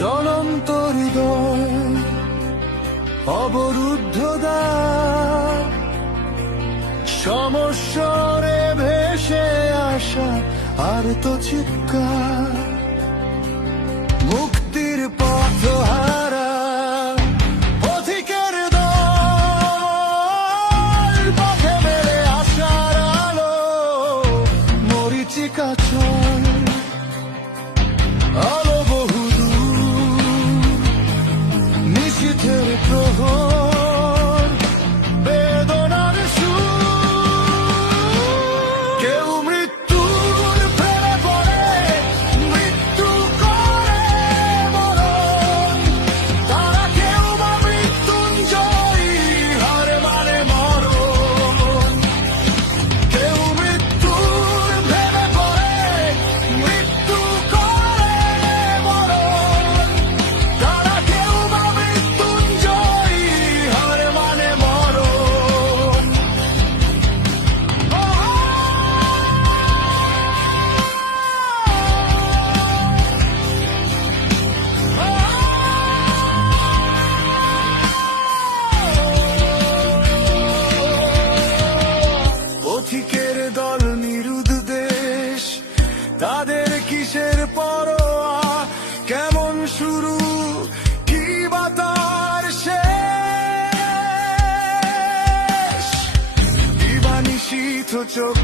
জ্বলন্ত হৃদয়, অবরুদ্ধ দ্বার, সমস্বরে ভেসে আসা আর তো চিৎকার, মুক্তির পথ হারা পথিকের দল, পথে বেড়ে আসার আলো, মরীচিকা চল, আলো নিশীথের প্রহর, বেদনার সুর। কেউ মৃত্যুর প্রেমে পড়ে, মৃত্যু করে মরণ, তারা কেউ বা মৃত্যুঞ্জয়ী, হার মানে মরণ। কেউ মৃত্যুর প্রেমে পড়ে, মৃত্যু করে মরণ, তারা কেউ বা মৃত্যুঞ্জয়ী, হার মানে মরণ। পথিকের দল, নিরুদ্ধ দেশ, তাদের কিসের পরোয়া, কেমন শুরু কি বা তার শেষ, দিবা নিশীথ চোখ